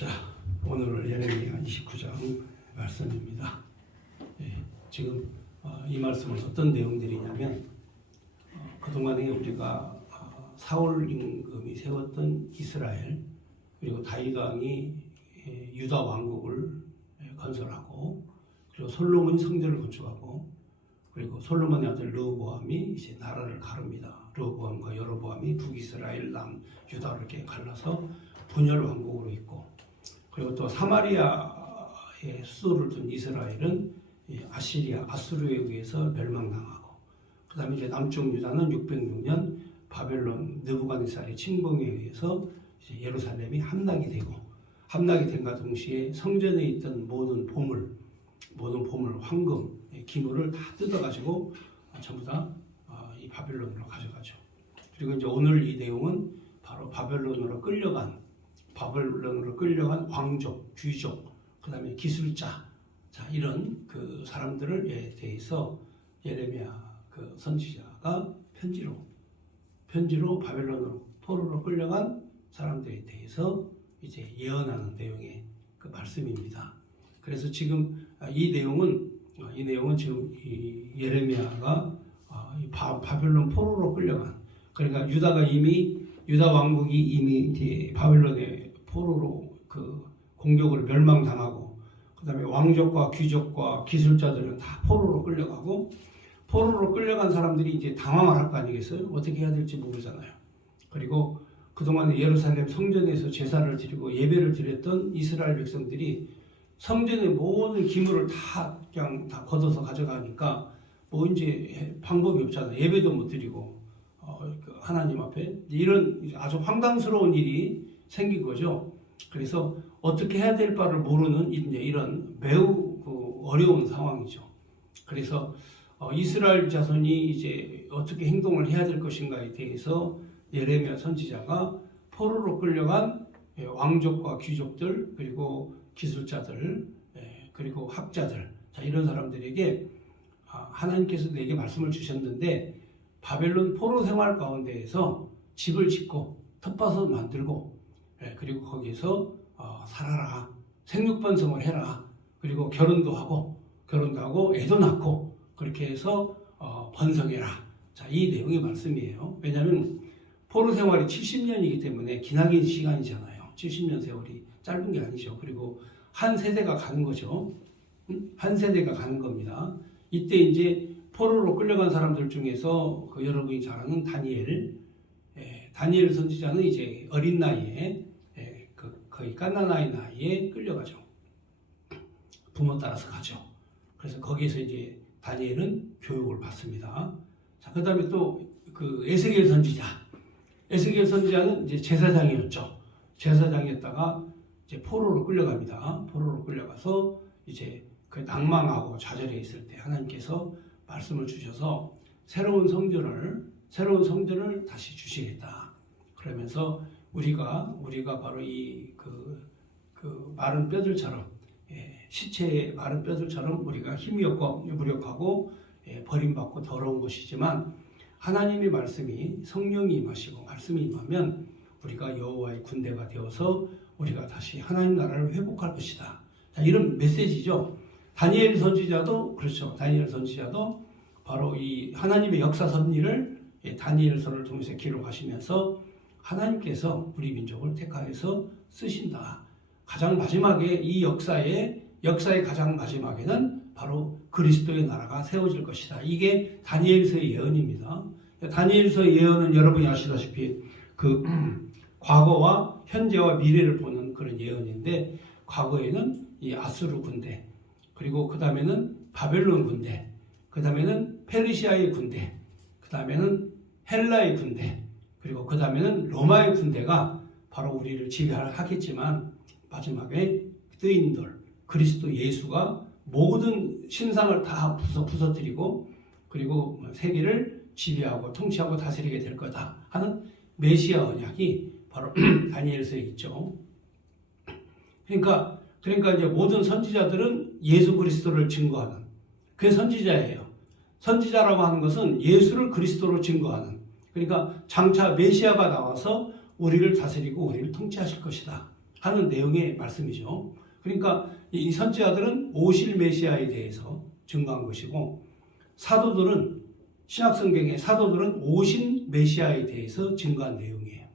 자, 오늘 예레미야 29장 말씀입니다. 지금 이 말씀은 어떤 내용들이냐면 그동안에 우리가 사울 임금이 세웠던 이스라엘, 그리고 다윗 왕이 유다 왕국을 건설하고, 그리고 솔로몬이 성전을 건축하고, 그리고 솔로몬의 아들 르호보암이 이제 나라를 가릅니다. 르호보암과 여로보암이 북이스라엘, 남유다를 이렇게 갈라서 분열 왕국으로 있고, 그리고 또 사마리아의 수도를 둔 이스라엘은 아수르에 의해서 멸망당하고, 그 다음에 이제 남쪽 유다는 606년 바벨론 느부갓네살의 침공에 의해서 이제 예루살렘이 함락이 되고, 함락이 된과 동시에 성전에 있던 모든 보물, 황금, 기물을 다 뜯어가지고 전부 다 이 바벨론으로 가져가죠. 그리고 이제 오늘 이 내용은 바로 바벨론으로 끌려간 왕족, 귀족, 그 다음에 기술자, 자, 이런 그 사람들을 대해서 예레미야 그 선지자가 편지로 바벨론으로 포로로 끌려간 사람들에 대해서 이제 예언하는 내용의 그 말씀입니다. 그래서 지금 이 내용은 지금 이 예레미야가 바벨론 포로로 끌려간, 그러니까 유다 왕국이 이미 이제 바벨론의 포로로 그 공격을 멸망당하고, 그 다음에 왕족과 귀족과 기술자들은 다 포로로 끌려가고, 포로로 끌려간 사람들이 이제 당황을 할 거 아니겠어요? 어떻게 해야 될지 모르잖아요. 그리고 그동안 예루살렘 성전에서 제사를 드리고 예배를 드렸던 이스라엘 백성들이 성전의 모든 기물을 다 걷어서 가져가니까 뭐 이제 방법이 없잖아요. 예배도 못 드리고 하나님 앞에 이런 아주 황당스러운 일이 생긴 거죠. 그래서 어떻게 해야 될 바를 모르는 이제 이런 매우 어려운 상황이죠. 그래서 이스라엘 자손이 이제 어떻게 행동을 해야 될 것인가에 대해서 예레미야 선지자가 포로로 끌려간 왕족과 귀족들, 그리고 기술자들, 그리고 학자들, 자, 이런 사람들에게 하나님께서 내게 말씀을 주셨는데, 바벨론 포로 생활 가운데에서 집을 짓고 텃밭을 만들고, 그리고 거기서 살아라, 생육번성을 해라, 그리고 결혼도 하고 애도 낳고 그렇게 해서 번성해라. 자, 이 내용의 말씀이에요. 왜냐하면 포로 생활이 70년이기 때문에 기나긴 시간이잖아요. 70년 세월이 짧은 게 아니죠. 그리고 한 세대가 가는 거죠. 한 세대가 가는 겁니다. 이때 이제 포로로 끌려간 사람들 중에서 여러분이 잘 아는 다니엘 선지자는 이제 어린 나이에 거의 갓난아이 나이에 끌려가죠. 부모 따라서 가죠. 그래서 거기에서 이제 다니엘은 교육을 받습니다. 자, 그 다음에 또 그 에스겔 선지자는 이제 제사장이었죠. 제사장이었다가 이제 포로로 끌려갑니다. 포로로 끌려가서 이제 그 낭망하고 좌절해 있을 때 하나님께서 말씀을 주셔서 새로운 성전을 다시 주시겠다. 그러면서 우리가 바로 이 마른 뼈들처럼, 시체의 마른 뼈들처럼 우리가 힘이 없고 무력하고 버림받고 더러운 것이지만, 하나님의 말씀이, 성령이 임하시고 말씀이 임하면 우리가 여호와의 군대가 되어서 우리가 다시 하나님 나라를 회복할 것이다. 자, 이런 메시지죠. 다니엘 선지자도 그렇죠. 다니엘 선지자도 바로 이 하나님의 역사 섭리를 다니엘서를 통해서 기록하시면서 하나님께서 우리 민족을 택하여서 쓰신다. 가장 마지막에 이 역사의 가장 마지막에는 바로 그리스도의 나라가 세워질 것이다. 이게 다니엘서의 예언입니다. 다니엘서의 예언은 여러분이 아시다시피 과거와 현재와 미래를 보는 그런 예언인데, 과거에는 이 아수르 군대, 그리고 그 다음에는 바벨론 군대, 그 다음에는 페르시아의 군대, 그 다음에는 헬라의 군대, 그리고 그 다음에는 로마의 군대가 바로 우리를 지배하겠지만, 마지막에 뜨인 돌, 그리스도 예수가 모든 신상을 다 부서뜨리고, 그리고 세계를 지배하고 통치하고 다스리게 될 거다 하는 메시아 언약이 바로 다니엘서에 있죠. 그러니까 이제 모든 선지자들은 예수 그리스도를 증거하는, 그게 선지자예요. 선지자라고 하는 것은 예수를 그리스도로 증거하는, 그러니까 장차 메시아가 나와서 우리를 다스리고 우리를 통치하실 것이다. 하는 내용의 말씀이죠. 그러니까 이 선지자들은 오실 메시아에 대해서 증거한 것이고, 사도들은 신약성경의 사도들은 오신 메시아에 대해서 증거한 내용이에요.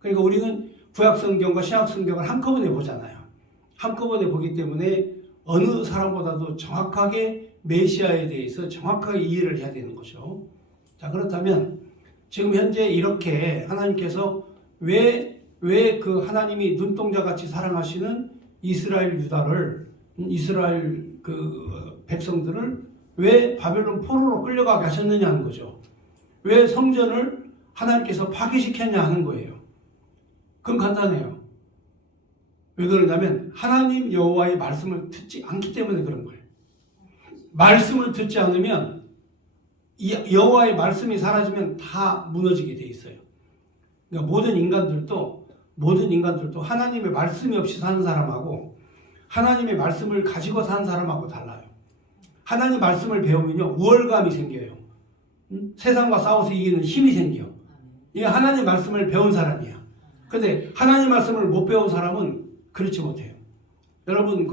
그러니까 우리는 구약성경과 신약성경을 한꺼번에 보잖아요. 한꺼번에 보기 때문에 어느 사람보다도 정확하게 메시아에 대해서 정확하게 이해를 해야 되는 거죠. 자, 그렇다면 지금 현재 이렇게 하나님께서 왜 그 하나님이 눈동자같이 사랑하시는 이스라엘 그 백성들을 왜 바벨론 포로로 끌려가게 하셨느냐는 거죠. 왜 성전을 하나님께서 파괴시켰냐 하는 거예요. 그건 간단해요. 왜 그러냐면 하나님 여호와의 말씀을 듣지 않기 때문에 그런 거예요. 말씀을 듣지 않으면 여호와의 말씀이 사라지면 다 무너지게 돼 있어요. 그러니까 모든 인간들도 하나님의 말씀이 없이 사는 사람하고 하나님의 말씀을 가지고 사는 사람하고 달라요. 하나님 말씀을 배우면요, 우월감이 생겨요. 세상과 싸워서 이기는 힘이 생겨. 이게 하나님 말씀을 배운 사람이야. 근데 하나님 말씀을 못 배운 사람은 그렇지 못해요. 여러분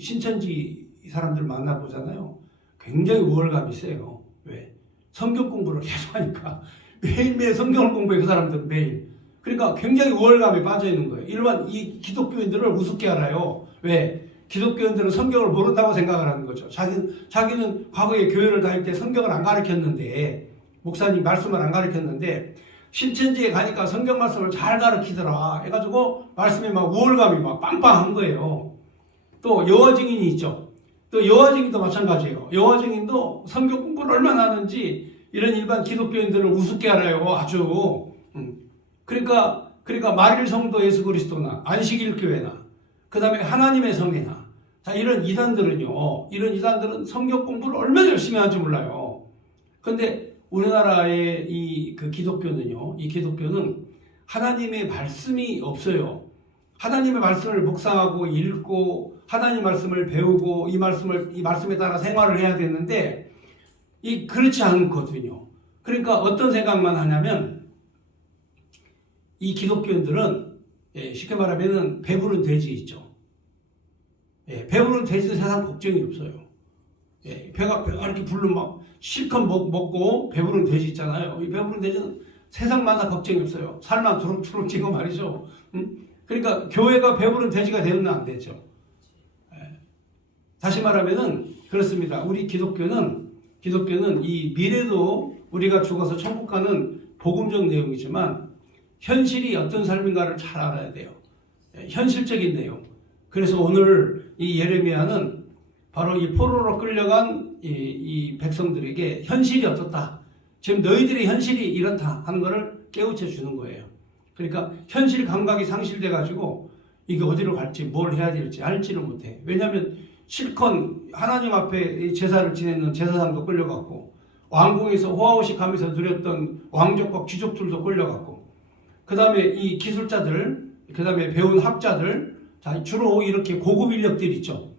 신천지 사람들 만나보잖아요. 굉장히 우월감이 세요. 왜? 성경 공부를 계속 하니까 매일매일 성경을 공부해. 그 사람들은 매일. 그러니까 굉장히 우월감에 빠져 있는 거예요. 일반 이 기독교인들을 우습게 알아요. 왜? 기독교인들은 성경을 모른다고 생각을 하는 거죠. 자기는 과거에 교회를 다닐 때 성경을 안 가르쳤는데, 목사님 말씀을 안 가르쳤는데 신천지에 가니까 성경 말씀을 잘 가르치더라 해가지고 말씀에 막 우월감이 막 빵빵한 거예요. 또 여호와 증인이 있죠. 또 여호와 증인도 마찬가지예요. 여호와 증인도 성경 공부를 얼마나 하는지 이런 일반 기독교인들을 우습게 알아요. 아주. 그러니까 말일 성도 예수 그리스도나 안식일 교회나 그 다음에 하나님의 성회나, 자, 이런 이단들은 성경 공부를 얼마나 열심히 하는지 몰라요. 그런데 우리나라의 이 기독교는 하나님의 말씀이 없어요. 하나님의 말씀을 묵상하고 읽고 하나님 말씀을 배우고 이 말씀에 따라 생활을 해야 되는데 그렇지 않거든요. 그러니까 어떤 생각만 하냐면, 이 기독교인들은 쉽게 말하면 배부른 돼지 있죠. 배부른 돼지는 세상 걱정이 없어요. 배가 이렇게 불르면 막 실컷 먹고 배부른 돼지 있잖아요. 이 배부른 돼지는 세상마다 걱정이 없어요. 살만 두룩두룩 찌고 말이죠. 그러니까 교회가 배부른 돼지가 되면 안 되죠. 다시 말하면은 그렇습니다. 우리 기독교는 이 미래도 우리가 죽어서 천국 가는 복음적 내용이지만 현실이 어떤 삶인가를 잘 알아야 돼요. 현실적인 내용. 그래서 오늘 이 예레미야는 바로 이 포로로 끌려간 이 백성들에게 현실이 어떻다, 지금 너희들의 현실이 이렇다 하는 것을 깨우쳐 주는 거예요. 그러니까 현실 감각이 상실돼 가지고 이게 어디로 갈지 뭘 해야 될지 알지를 못해. 왜냐하면 실컷 하나님 앞에 제사를 지내는 제사장도 끌려갔고, 왕궁에서 호화호식 하면서 누렸던 왕족과 귀족들도 끌려갔고, 그 다음에 이 기술자들, 그 다음에 배운 학자들, 자, 주로 이렇게 고급 인력들 있죠.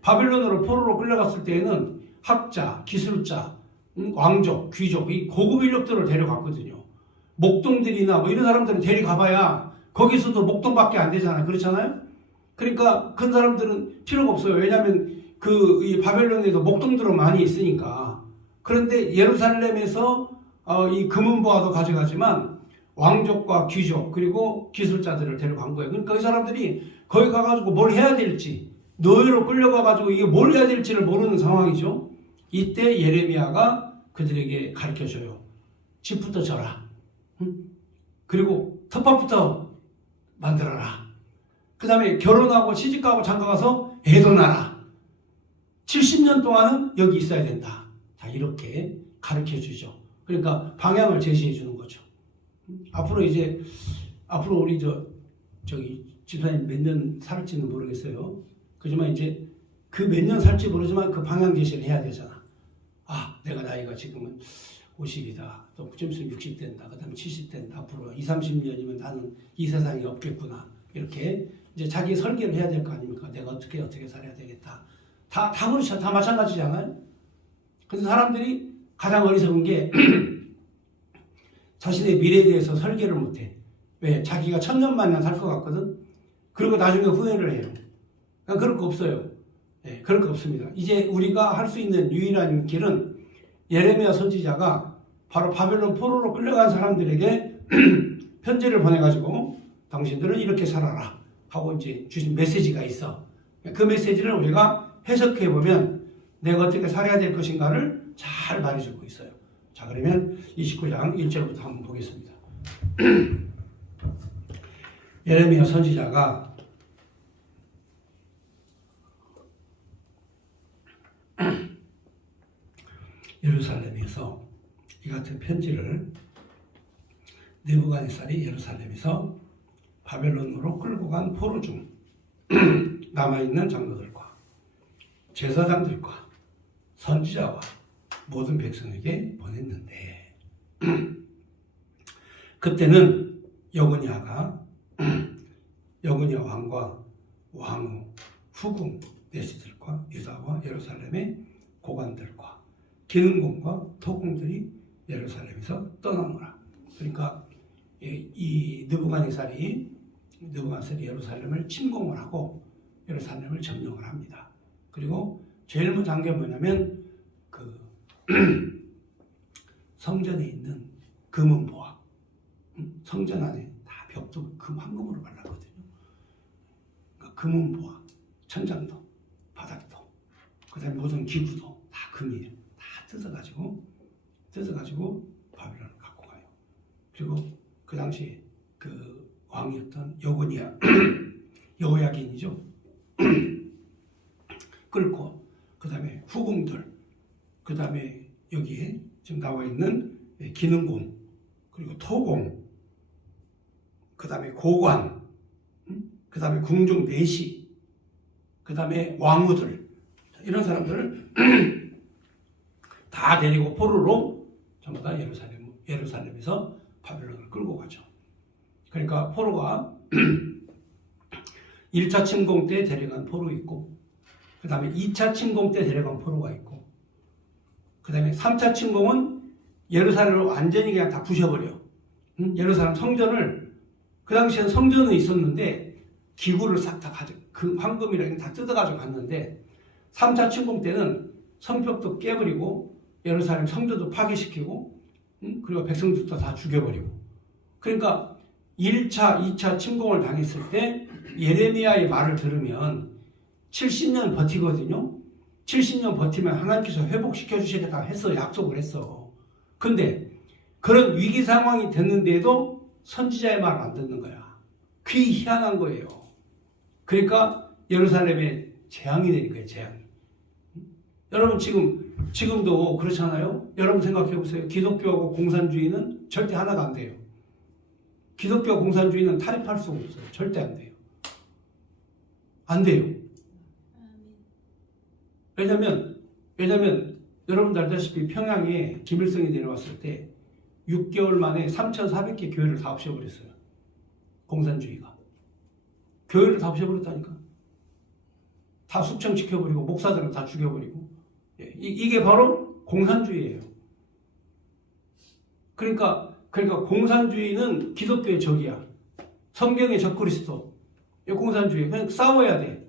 바빌론으로 포로로 끌려갔을 때에는 학자, 기술자, 왕족, 귀족, 이 고급 인력들을 데려갔거든요. 목동들이나 뭐 이런 사람들은 데려가봐야 거기서도 목동밖에 안 되잖아요. 그렇잖아요? 그러니까 그런 사람들은 필요가 없어요. 왜냐하면 이 바벨론에도 목동들은 많이 있으니까. 그런데 예루살렘에서 이 금은보화도 가져가지만 왕족과 귀족 그리고 기술자들을 데려간 거예요. 그러니까 그 사람들이 거기 가가지고 뭘 해야 될지, 노예로 끌려가가지고 이게 뭘 해야 될지를 모르는 상황이죠. 이때 예레미야가 그들에게 가르쳐줘요. 집부터 져라. 그리고 텃밭부터 만들어라. 그 다음에 결혼하고 시집가고 장가가서 애도 낳아라. 70년 동안은 여기 있어야 된다. 자, 이렇게 가르쳐주죠. 그러니까 방향을 제시해 주는 거죠. 앞으로 우리 집사님 몇 년 살지는 모르겠어요. 그지만 이제 그 몇 년 살지 모르지만 그 방향 제시를 해야 되잖아. 내가 나이가 지금은 50이다. 또 좀 있으면 60 된다. 그 다음에 70 된다. 앞으로 20, 30년이면 나는 이 세상에 없겠구나. 이렇게 이제 자기 설계를 해야 될 거 아닙니까? 내가 어떻게 살아야 되겠다. 다 그렇죠. 다 마찬가지잖아요. 그래서 사람들이 가장 어리석은 게 자신의 미래에 대해서 설계를 못해. 왜? 자기가 천년만년 살 것 같거든. 그리고 나중에 후회를 해요. 그러니까 그럴 거 없어요. 예, 그럴 거 없습니다. 이제 우리가 할 수 있는 유일한 길은 예레미야 선지자가 바로 바벨론 포로로 끌려간 사람들에게 편지를 보내가지고 당신들은 이렇게 살아라 하고 이제 주신 메시지가 있어. 그 메시지를 우리가 해석해 보면 내가 어떻게 살아야 될 것인가를 잘 말해주고 있어요. 자, 그러면 29장 1절부터 한번 보겠습니다. 예레미야 선지자가 예루살렘에서 이 같은 편지를 느부갓네살이 예루살렘에서 바벨론으로 끌고 간 포로 중 남아있는 장로들과 제사장들과 선지자와 모든 백성에게 보냈는데 그때는 여고니아 왕과 왕후 후궁 내시들과 유다와 예루살렘의 고관들과 기능공과 토공들이 예루살렘에서 떠나노라. 그러니까 이 느부갓네살이 예루살렘을 침공을 하고 예루살렘을 점령을 합니다. 그리고 제일 먼저 한 게 뭐냐면 그 성전에 있는 금은 보화, 성전 안에 다 벽도 황금으로 발랐거든요. 그러니까 금은 보화, 천장도, 바닥도, 그다음에 모든 기구도 다 금이에요. 다 뜯어가지고 바벨론을 갖고 가요. 그리고 그 당시에 그 왕이었던 여고니아 여호야긴이죠. 끌고 그다음에 후궁들, 그다음에 여기에 지금 나와 있는 기능공, 그리고 토공, 그다음에 고관, 그다음에 궁중 내시, 그다음에 왕후들, 이런 사람들을 다 데리고 포로로 전부 다 예루살렘에서 바벨론을 끌고 가죠. 그러니까 포로가 1차 침공 때 데려간 포로 있고, 그 다음에 2차 침공 때 데려간 포로가 있고, 그 다음에 3차 침공은 예루살렘을 완전히 그냥 다 부셔버려. 예루살렘 성전을, 그 당시에는 성전은 있었는데 기구를 싹 다 그 황금이랑 다 뜯어가지고 갔는데, 3차 침공 때는 성벽도 깨버리고 예루살렘 성전도 파괴시키고, 그리고 백성들도 다 죽여버리고. 그러니까 1차, 2차 침공을 당했을 때 예레미야의 말을 들으면 70년 버티거든요. 70년 버티면 하나님께서 회복시켜 주시겠다 해서 약속을 했어. 근데 그런 위기 상황이 됐는데도 선지자의 말을 안 듣는 거야. 귀 희한한 거예요. 그러니까 예루살렘에 재앙이 내린 거예요. 재앙이. 여러분 지금도 그렇잖아요. 여러분 생각해 보세요. 기독교하고 공산주의는 절대 하나가 안 돼요. 기독교 공산주의는 타협할 수가 없어요. 절대 안 돼요. 안 돼요. 왜냐면 여러분들 알다시피 평양에 김일성이 내려왔을 때 6개월 만에 3,400개 교회를 다 없애버렸어요. 공산주의가. 교회를 다 없애버렸다니까. 다 숙청시켜버리고 목사들은 다 죽여버리고. 이게 바로 공산주의예요. 그러니까 공산주의는 기독교의 적이야. 성경의 적그리스도. 공산주의. 그냥 싸워야 돼.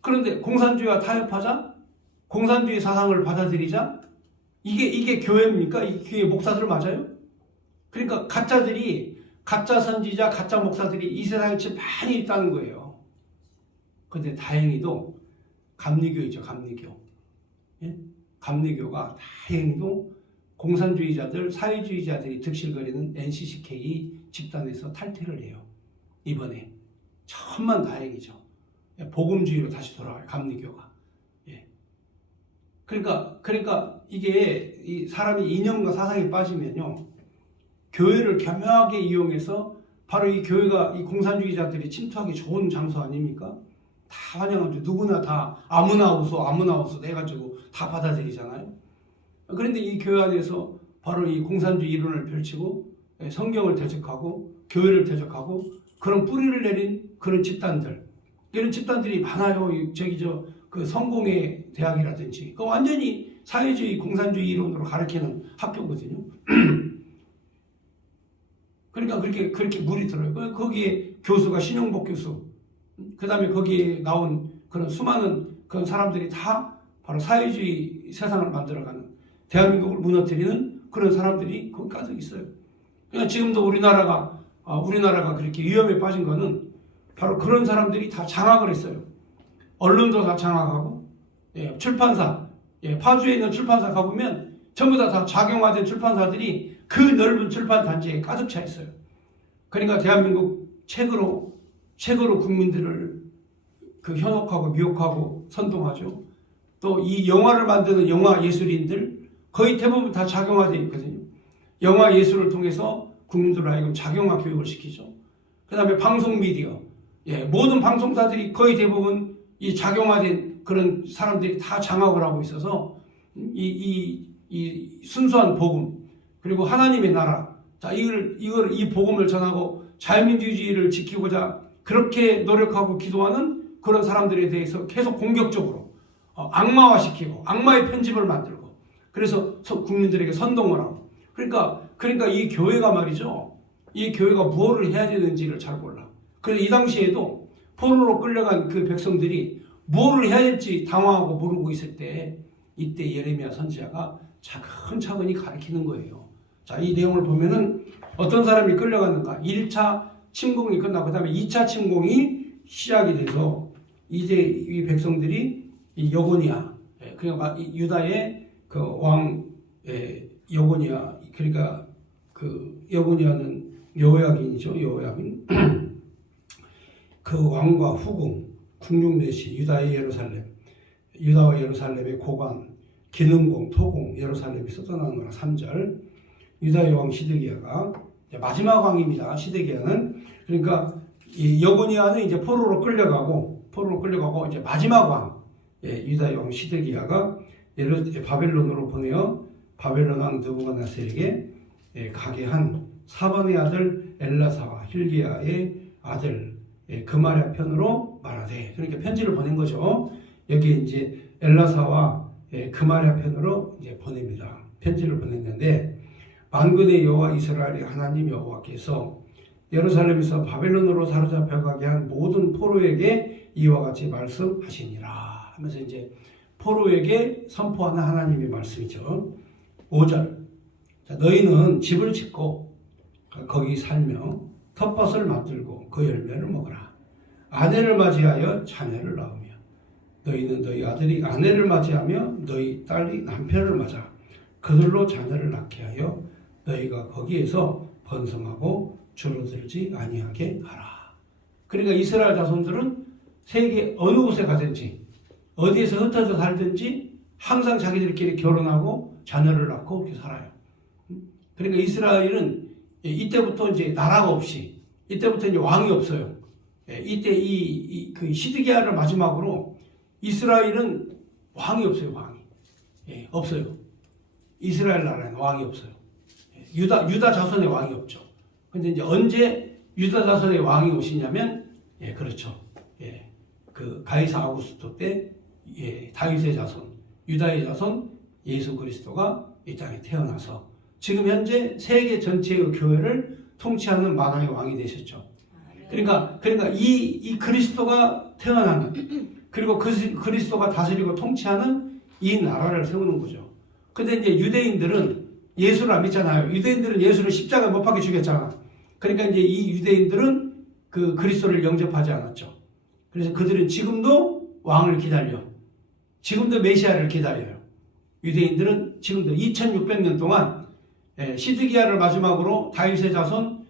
그런데 공산주의와 타협하자? 공산주의 사상을 받아들이자? 이게 교회입니까? 이 교회 목사들 맞아요? 그러니까 가짜 선지자, 가짜 목사들이 이 세상에 지금 많이 있다는 거예요. 그런데 다행히도 감리교이죠. 감리교. 예? 감리교가 다행히도 공산주의자들, 사회주의자들이 득실거리는 NCCK 집단에서 탈퇴를 해요. 이번에. 천만다행이죠. 복음주의로 다시 돌아와요. 감리교가. 예. 그러니까 이게 이 사람이 이념과 사상에 빠지면요, 교회를 겸허하게 이용해서 바로 이 교회가 이 공산주의자들이 침투하기 좋은 장소 아닙니까? 다 환영하죠. 누구나 다 아무나 웃어 해가지고 다 받아들이잖아요. 그런데 이 교회 안에서 바로 이 공산주의 이론을 펼치고 성경을 대적하고 교회를 대적하고 그런 뿌리를 내린 그런 집단들, 이런 집단들이 많아요. 그 성공회 대학이라든지 그 완전히 사회주의 공산주의 이론으로 가르치는 학교거든요. 그러니까 그렇게 물이 들어요. 거기에 교수가 신용복 교수, 그 다음에 거기에 나온 그런 수많은 그런 사람들이 다 바로 사회주의 세상을 만들어가는, 대한민국을 무너뜨리는 그런 사람들이 거기 가득 있어요. 그러니까 지금도 우리나라가 그렇게 위험에 빠진 거는 바로 그런 사람들이 다 장악을 했어요. 언론도 다 장악하고, 출판사, 파주에 있는 출판사 가보면 전부 다 작용화된 출판사들이 그 넓은 출판 단지에 가득 차 있어요. 그러니까 대한민국 책으로 국민들을 그 현혹하고 미혹하고 선동하죠. 또 이 영화를 만드는 영화 예술인들 거의 대부분 다 작용화되어 있거든요. 영화 예술을 통해서 국민들을 하여금 작용화 교육을 시키죠. 그 다음에 방송 미디어, 모든 방송사들이 거의 대부분 이 작용화된 그런 사람들이 다 장악을 하고 있어서 이 순수한 복음, 그리고 하나님의 나라, 자, 이 복음을 전하고 자유민주주의를 지키고자 그렇게 노력하고 기도하는 그런 사람들에 대해서 계속 공격적으로 악마화시키고 악마의 편집을 만들고, 그래서 국민들에게 선동을 하고, 그러니까 이 교회가 말이죠, 이 교회가 무엇을 해야 되는지를 잘 몰라. 그래서 이 당시에도 포로로 끌려간 그 백성들이 무엇을 해야 될지 당황하고 모르고 있을 때, 이때 예레미야 선지자가 차근차근히 가르치는 거예요. 자, 이 내용을 보면은 어떤 사람이 끌려갔는가? 1차 침공이 끝나고 그다음에 2차 침공이 시작이 돼서 이제 이 백성들이 이 여고니아, 그러니까 유다의 그 왕 여고니아, 그러니까 그 여고니아는 여호야긴이죠. 여호야긴. 그 왕과 후궁, 궁중내시, 유다의 예루살렘, 유다와 예루살렘의 고관, 기능공, 토공, 예루살렘이 쏟아나는 거라. 3절. 유다의 왕 시드기야가 마지막 왕입니다. 시드기야는. 그러니까 이 여고니아는 이제 포로로 끌려가고 이제 마지막 왕, 유다의 왕 시드기야가 바벨론으로 보내어 바벨론 왕 느부갓네살에게 가게 한 사반의 아들 엘라사와 힐기야의 아들 그마랴 편으로 말하되, 그러니까 편지를 보낸 거죠. 여기에 이제 엘라사와 그마랴 편으로 이제 보냅니다. 편지를 보냈는데, 만군의 여호와 이스라엘의 하나님 여호와께서 예루살렘에서 바벨론으로 사로잡혀가게 한 모든 포로에게 이와 같이 말씀하시니라 하면서 이제 포로에게 선포하는 하나님의 말씀이죠. 5절. 자, 너희는 집을 짓고 거기 살며 텃밭을 만들고 그 열매를 먹으라. 아내를 맞이하여 자녀를 낳으며, 너희는 너희 아들이 아내를 맞이하며 너희 딸이 남편을 맞아 그들로 자녀를 낳게 하여 너희가 거기에서 번성하고 줄어들지 아니하게 하라. 그러니까 이스라엘 자손들은 세계 어느 곳에 가든지 어디에서 흩어져 살든지 항상 자기들끼리 결혼하고 자녀를 낳고 그렇게 살아요. 그러니까 이스라엘은 이때부터 이제 나라가 없이, 이때부터 이제 왕이 없어요. 이때 그 시드기야를 마지막으로 이스라엘은 왕이 없어요. 왕이 없어요. 이스라엘 나라에는 왕이 없어요. 유다 자손의 왕이 없죠. 근데 이제 언제 유다 자손의 왕이 오시냐면, 그렇죠. 그 가이사 아우구스토 때, 다윗의 자손, 유다의 자손 예수 그리스도가 이 땅에 태어나서 지금 현재 세계 전체의 교회를 통치하는 만왕의 왕이 되셨죠. 그러니까 이 그리스도가 태어나는, 그리고 그리스도가 다스리고 통치하는 이 나라를 세우는 거죠. 근데 이제 유대인들은 예수를 안 믿잖아요. 유대인들은 예수를 십자가에 못 박혀 죽였잖아. 그러니까 이제 이 유대인들은 그 그리스도를 영접하지 않았죠. 그래서 그들은 지금도 왕을 기다려. 지금도 메시아를 기다려요. 유대인들은 지금도 2600년 동안 시드기야를 마지막으로 다윗의 자손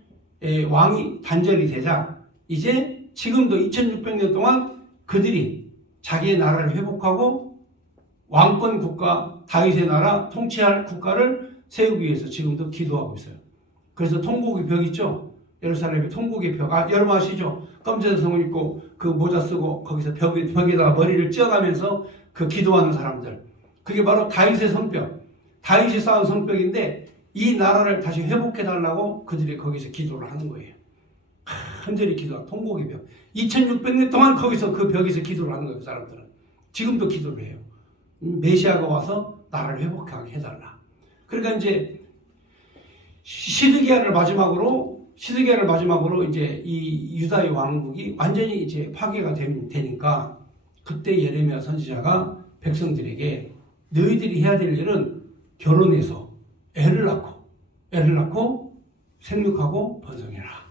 왕이 단절이 되자 이제 지금도 2600년 동안 그들이 자기의 나라를 회복하고 왕권 국가, 다윗의 나라 통치할 국가를 세우기 위해서 지금도 기도하고 있어요. 그래서 통곡의 벽 있죠? 예루살렘의 통곡의 벽. 여러분 아시죠? 검정색 성을 입고 그 모자 쓰고 거기서 벽에다가 머리를 찧어가면서 그 기도하는 사람들. 그게 바로 다윗의 성벽. 다윗이 쌓은 성벽인데 이 나라를 다시 회복해달라고 그들이 거기서 기도를 하는 거예요. 간절히 기도하고 통곡의 벽. 2600년 동안 거기서 그 벽에서 기도를 하는 거예요. 그 사람들은. 지금도 기도를 해요. 메시아가 와서 나라를 회복하게 해달라. 그러니까 이제 시드기야를 마지막으로 시드기야를 마지막으로 이제 이 유다의 왕국이 완전히 이제 파괴가 되니까 그때 예레미야 선지자가 백성들에게 너희들이 해야 될 일은 결혼해서 애를 낳고 생육하고 번성해라.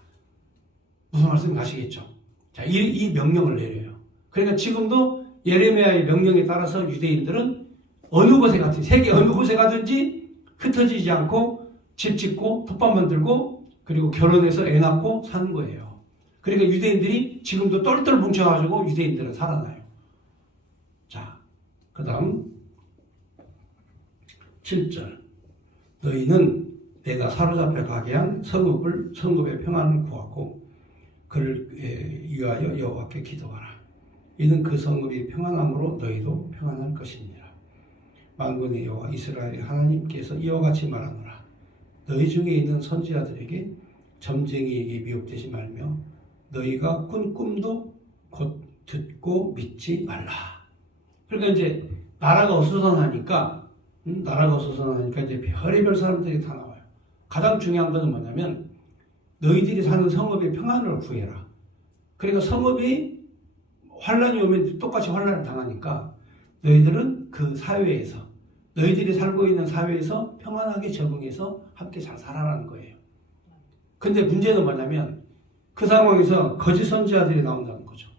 무슨 말씀인지 아시겠죠? 자, 이 명령을 내려요. 그러니까 지금도 예레미야의 명령에 따라서 유대인들은 어느 곳에 가든지 세계 어느 곳에 가든지 흩어지지 않고 집 짓고 톱밥 만들고 그리고 결혼해서 애 낳고 사는 거예요. 그러니까 유대인들이 지금도 똘똘 뭉쳐가지고 유대인들은 살아나요. 자, 그 다음 7절 너희는 내가 사로잡혀 가게 한 성읍의 평안을 구하고 그를 위하여 여호와께 기도하라. 이는 그 성읍이 평안함으로 너희도 평안할 것이니라. 만군의 여호와 이스라엘의 하나님께서 이와 같이 말하노라. 너희 중에 있는 선지자들에게 점쟁이에게 미혹되지 말며 너희가 꾼 꿈도 곧 듣고 믿지 말라. 그러니까 이제 나라가 어수선하니까 이제 별의별 사람들이 다 나와요. 가장 중요한 것은 뭐냐면 너희들이 사는 성읍의 평안을 구해라. 그러니까 성읍이 환란이 오면 똑같이 환란을 당하니까 너희들은 그 사회에서 너희들이 살고 있는 사회에서 평안하게 적응해서 함께 잘 살아라는 거예요. 근데 문제는 뭐냐면 그 상황에서 거짓 선지자들이 나온다는 거죠.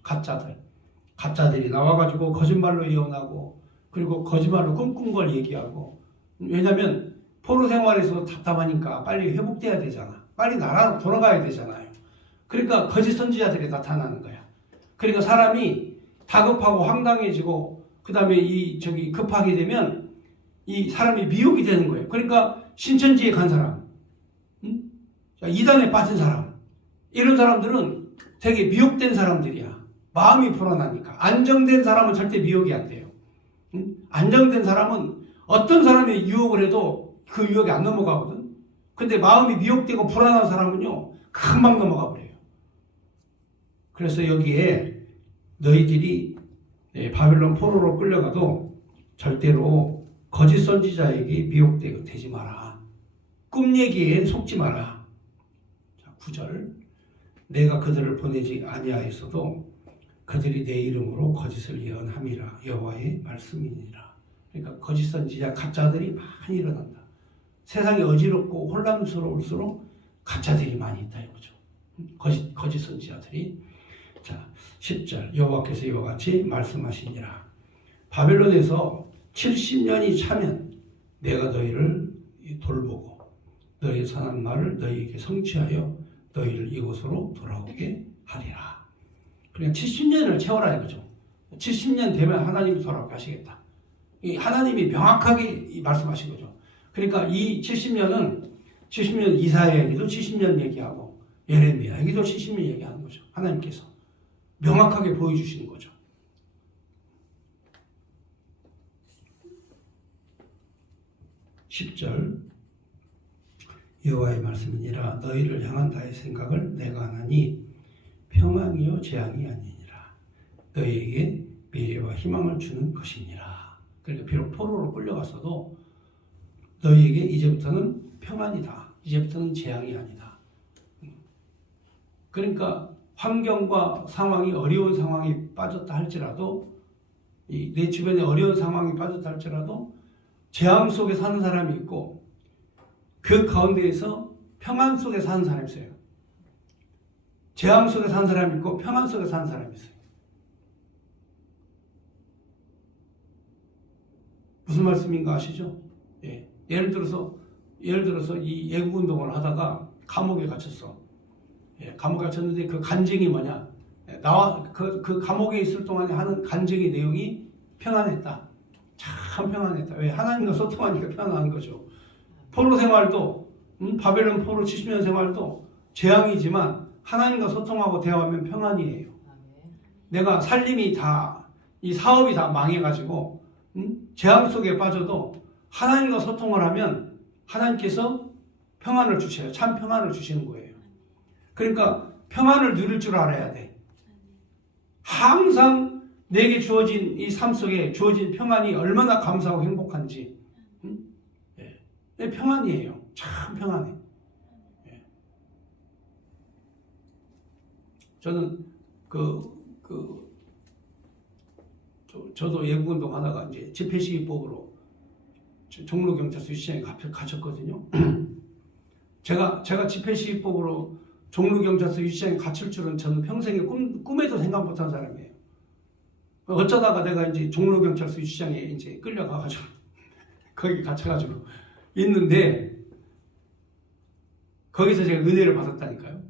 가짜들이 나와가지고 거짓말로 예언하고 그리고 거짓말로 꿈꾼 걸 얘기하고 왜냐면 포로 생활에서 답답하니까 빨리 회복돼야 되잖아. 빨리 나라로 돌아가야 되잖아요. 그러니까 거짓 선지자들이 나타나는 거야. 그러니까 사람이 다급하고 황당해지고 그 다음에 급하게 되면 이 사람이 미혹이 되는 거예요. 그러니까 신천지에 간 사람, 이단에 빠진 사람, 이런 사람들은 되게 미혹된 사람들이야. 마음이 불안하니까. 안정된 사람은 절대 미혹이 안 돼요. 안정된 사람은 어떤 사람이 유혹을 해도 그 유혹이 안 넘어가거든. 근데 마음이 미혹되고 불안한 사람은요, 금방 넘어가 버려요. 그래서 여기에 너희들이 바벨론 포로로 끌려가도 절대로 거짓 선지자에게 미혹되지 마라. 꿈 얘기에 속지 마라. 자, 9절 내가 그들을 보내지 아니하였어도 그들이 내 이름으로 거짓을 예언함이라 여호와의 말씀이니라. 그러니까 거짓 선지자 가짜들이 많이 일어난다. 세상이 어지럽고 혼란스러울수록 가짜들이 많이 있다 이거죠. 거짓 선지자들이. 자, 10절 여호와께서 이와 같이 말씀하시니라. 바벨론에서 70년이 차면 내가 너희를 돌보고 너희의 선한 말을 너희에게 성취하여 너희를 이곳으로 돌아오게 하리라. 그러니까 70년을 채워라 이거죠. 70년 되면 하나님이 돌아오게 하시겠다. 하나님이 명확하게 말씀하신 거죠. 그러니까 이 70년 이사야에게도 70년 얘기하고 예레미야에게도 70년 얘기하는 거죠. 하나님께서 명확하게 보여주시는 거죠. (10절) 여호와의 말씀이니라. 너희를 향한 나의 생각을 내가 아나니 평안이요 재앙이 아니니라. 너희에게 미래와 희망을 주는 것이니라. 그러니까 비록 포로로 끌려갔어도 너희에게 이제부터는 평안이다. 이제부터는 재앙이 아니다. 그러니까 환경과 상황이 어려운 상황이 빠졌다 할지라도 내 주변에 어려운 상황이 빠졌다 할지라도 재앙 속에 사는 사람이 있고 그 가운데에서 평안 속에 사는 사람이 있어요. 재앙 속에 사는 사람이 있고 평안 속에 사는 사람이 있어요. 무슨 말씀인가 아시죠? 예. 예를 들어서 이 애국운동을 하다가 감옥에 갇혔어. 예. 감옥에 갇혔는데 그 간증이 뭐냐? 그 감옥에 있을 동안에 하는 간증의 내용이 평안했다. 참 평안했다. 왜? 하나님과 소통하니까 평안한 거죠. 포로 생활도 바벨론 포로 70년 생활도 재앙이지만 하나님과 소통하고 대화하면 평안이에요. 내가 살림이 이 사업이 다 망해가지고 재앙 속에 빠져도 하나님과 소통을 하면 하나님께서 평안을 주셔요. 참 평안을 주시는 거예요. 그러니까 평안을 누릴 줄 알아야 돼. 항상 내게 주어진 이 삶 속에 주어진 평안이 얼마나 감사하고 행복한지. 평안이에요. 참 평안해. 저는 저도 예국운동 하다가 이제 집회시위법으로 종로경찰서 유치장에 갇혔거든요. 제가 집회시위법으로 종로경찰서 유치장에 갇힐 줄은 저는 평생에 꿈에도 생각 못한 사람이에요. 어쩌다가 내가 이제 종로경찰서 유치장에 이제 끌려가가지고 거기 갇혀가지고 있는데 거기서 제가 은혜를 받았다니까요.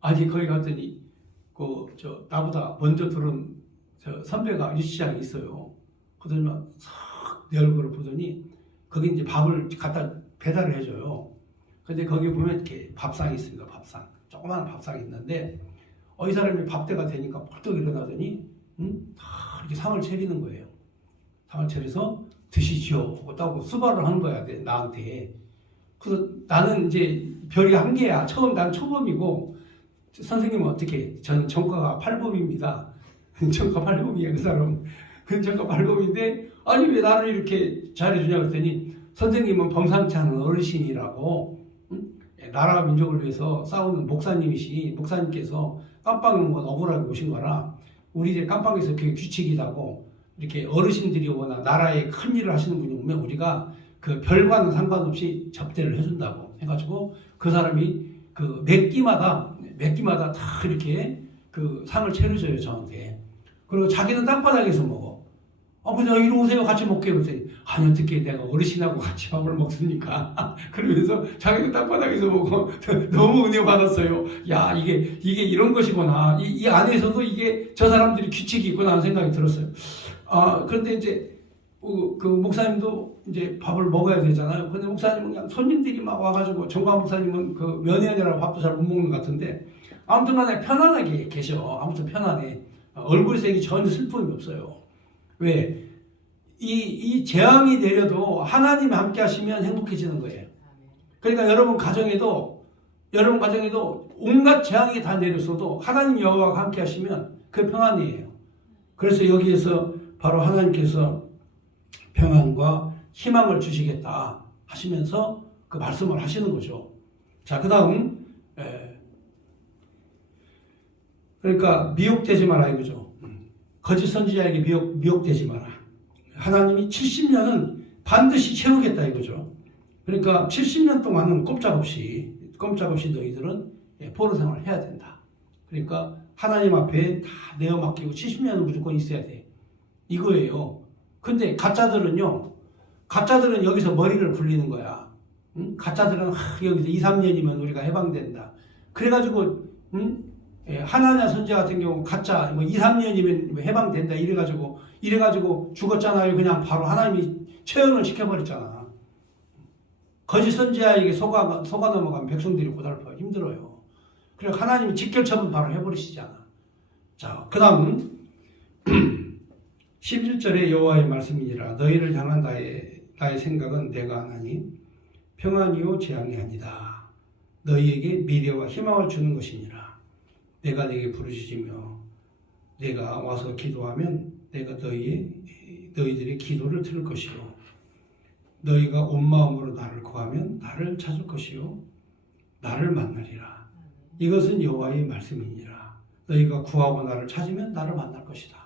아니 거기 갔더니 나보다 먼저 들은 선배가 유치장에 있어요. 그러더니 싹 내 얼굴을 보더니 거기 이제 밥을 갖다 배달을 해줘요. 근데 거기 보면 이렇게 밥상이 있습니다. 밥상. 조그마한 밥상이 있는데 이 사람이 밥때가 되니까 벌떡 일어나더니 다 이렇게 상을 차리는 거예요. 상을 차려서 드시지요. 하고 수발을 하는 거야 나한테. 그래서 나는 이제 별이 한 개야. 난 초범이고 선생님은 어떻게? 저는 전과가 8범입니다. 전과 8범이에요. 그 사람. 전과 8범인데 아니 왜 나를 이렇게 잘해주냐 그랬더니 선생님은 범상치 않은 어르신이라고 나라와 민족을 위해서 싸우는 목사님께서 깜빵 억울하게 오신 거라 우리 이제 깜빵에서 그게 규칙이라고 이렇게 어르신들이 오거나 나라에 큰 일을 하시는 분이 오면 우리가 그 별과는 상관없이 접대를 해준다고 해가지고 그 사람이 그 몇 끼마다 다 이렇게 그 상을 차려줘요 저한테. 그리고 자기는 땅바닥에서 먹어. 그냥 이리 오세요 같이 먹게 그랬더니 아니 어떻게 내가 어르신하고 같이 밥을 먹습니까? 그러면서 자기도 땅바닥에서 먹고 너무 은혜 받았어요. 야 이게 이런 것이구나. 이 안에서도 이게 저 사람들이 규칙이 있구나 하는 생각이 들었어요. 그런데 이제 그 목사님도 이제 밥을 먹어야 되잖아요. 근데 목사님은 그냥 손님들이 막 와가지고 정과 목사님은 그 면회하느라 밥도 잘 못 먹는 것 같은데 아무튼 간에 편안하게 계셔. 아무튼 편안해. 얼굴색이 전혀 슬픔이 없어요. 왜? 이 재앙이 내려도 하나님이 함께 하시면 행복해지는 거예요. 그러니까 여러분 가정에도 온갖 재앙이 다 내렸어도 하나님 여호와가 함께 하시면 그 평안이에요. 그래서 여기에서 바로 하나님께서 평안과 희망을 주시겠다 하시면서 그 말씀을 하시는 거죠. 자, 그 다음 그러니까 미혹되지 마라 이거죠. 거짓 선지자에게 미혹되지 마라. 하나님이 70년은 반드시 채우겠다 이거죠. 그러니까 70년 동안은 꼼짝없이 너희들은 포로 생활을 해야 된다. 그러니까 하나님 앞에 다 내어 맡기고 70년은 무조건 있어야 돼. 이거예요. 근데 가짜들은 여기서 머리를 굴리는 거야. 가짜들은 여기서 2, 3년이면 우리가 해방된다. 그래가지고 하나냐 선지자 같은 경우 가짜 2, 3년이면 해방된다 이래가지고 죽었잖아요. 그냥 바로 하나님이 처형을 시켜버렸잖아. 거짓 선지자에게 속아 넘어가면 백성들이 고달퍼요. 힘들어요. 그래 하나님이 직결처분 바로 해버리시잖아. 자, 그 다음 11절에 여호와의 말씀이니라. 너희를 향한 나의 생각은 내가 하나니 평안이요 재앙이 아니다. 너희에게 미래와 희망을 주는 것이니라. 내가 내게 부르짖으며 내가 와서 기도하면 내가 너희들의 기도를 들을 것이요 너희가 온 마음으로 나를 구하면 나를 찾을 것이요 나를 만나리라. 이것은 여호와의 말씀이니라. 너희가 구하고 나를 찾으면 나를 만날 것이다.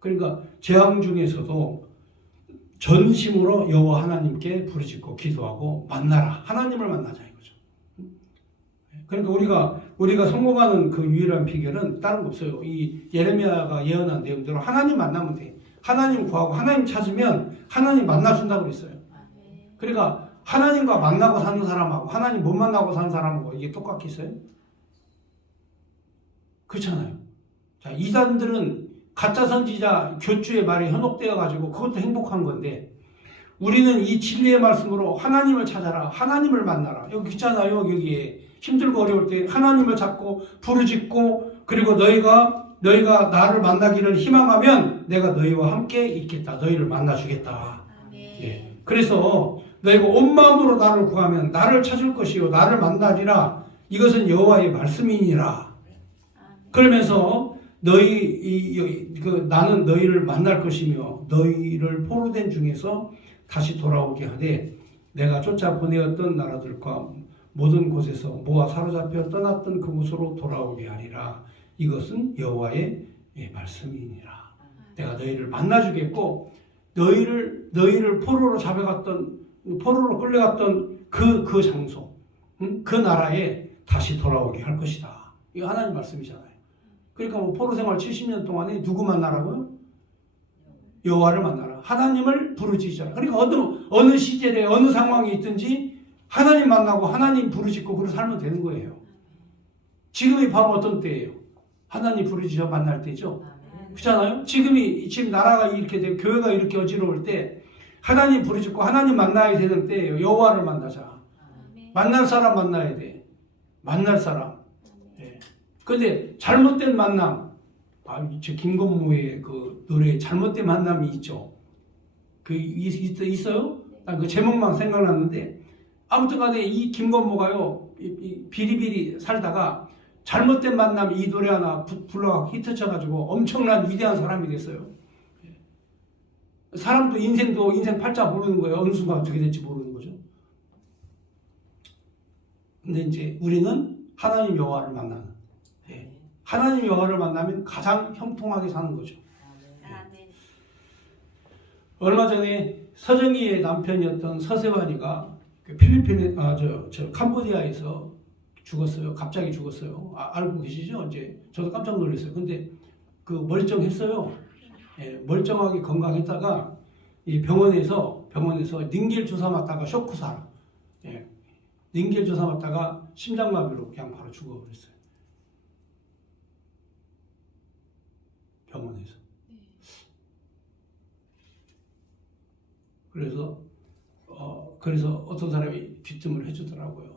그러니까 재앙 중에서도 전심으로 여호와 하나님께 부르짖고 기도하고 만나라. 하나님을 만나자 이거죠. 그러니까 우리가 성공하는 그 유일한 비결은 다른 거 없어요. 이 예레미야가 예언한 내용대로 하나님 만나면 돼. 하나님 구하고 하나님 찾으면 하나님 만나준다고 그랬어요. 그러니까 하나님과 만나고 사는 사람하고 하나님 못 만나고 사는 사람하고 이게 똑같겠어요? 그렇잖아요. 자, 이단들은 가짜 선지자 교주의 말에 현혹되어 가지고 그것도 행복한 건데 우리는 이 진리의 말씀으로 하나님을 찾아라. 하나님을 만나라. 여기 있잖아요. 여기에 힘들고 어려울 때 하나님을 찾고 부르짖고 그리고 너희가 나를 만나기를 희망하면 내가 너희와 함께 있겠다. 너희를 만나주겠다. 예. 그래서 너희가 온 마음으로 나를 구하면 나를 찾을 것이요 나를 만나리라. 이것은 여호와의 말씀이니라. 그러면서 나는 너희를 만날 것이며 너희를 포로된 중에서 다시 돌아오게 하되 내가 쫓아 보내었던 나라들과 모든 곳에서 모아 사로잡혀 떠났던 그곳으로 돌아오게 하리라. 이것은 여호와의 말씀이니라. 내가 너희를 만나주겠고 너희를 포로로 포로로 끌려갔던 그 장소, 그 나라에 다시 돌아오게 할 것이다. 이거 하나님 말씀이잖아요. 그러니까 뭐 포로 생활 70년 동안에 누구 만나라고요? 여호와를 만나라. 하나님을 부르짖어라. 그러니까 어느 시절에 어느 상황이 있든지 하나님 만나고 하나님 부르짖고 그렇게 살면 되는 거예요. 지금이 바로 어떤 때예요? 하나님 부르짖어 만날 때죠. 그렇잖아요? 지금 나라가 이렇게 되고 교회가 이렇게 어지러울 때 하나님 부르짖고 하나님 만나야 되는 때예요. 여호와를 만나자. 만날 사람 만나야 돼. 만날 사람. 예. 근데 잘못된 만남. 저 김건모의 그 노래에 잘못된 만남이 있죠. 있어요? 난 그 제목만 생각났는데 아무튼 간에 이 김건모가요. 비리비리 살다가 잘못된 만남 이 노래 하나 불러 히트 쳐가지고 엄청난 위대한 사람이 됐어요. 사람도 인생 팔자 모르는 거예요. 어느 순간 어떻게 될지 모르는 거죠. 근데 이제 우리는 하나님 여호와를 만나는. 하나님 여호와를 만나면 가장 형통하게 사는 거죠. 얼마 전에 서정희의 남편이었던 서세환이가 필리핀에 캄보디아에서 죽었어요. 갑자기 죽었어요. 알고 계시죠? 이제 저도 깜짝 놀랐어요. 근데 그 멀쩡했어요. 멀쩡하게 건강했다가 이 병원에서 닌겔 주사 맞다가 쇼크사, 닌겔 주사 맞다가 심장마비로 그냥 바로 죽어버렸어요. 병원에서. 그래서 어떤 사람이 귀뜸을 해주더라고요.